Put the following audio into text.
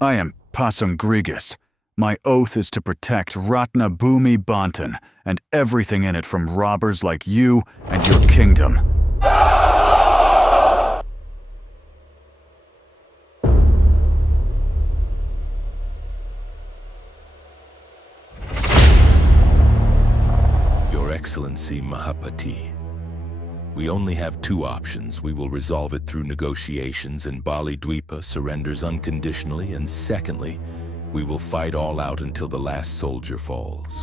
I am Pasung Grigas. My oath is to protect Ratnabhumi Bantan and everything in it from robbers like you and your kingdom. Your Excellency Mahapati, we only have two options. We will resolve it through negotiations and Bali Dwepa surrenders unconditionally, and secondly, we will fight all out until the last soldier falls.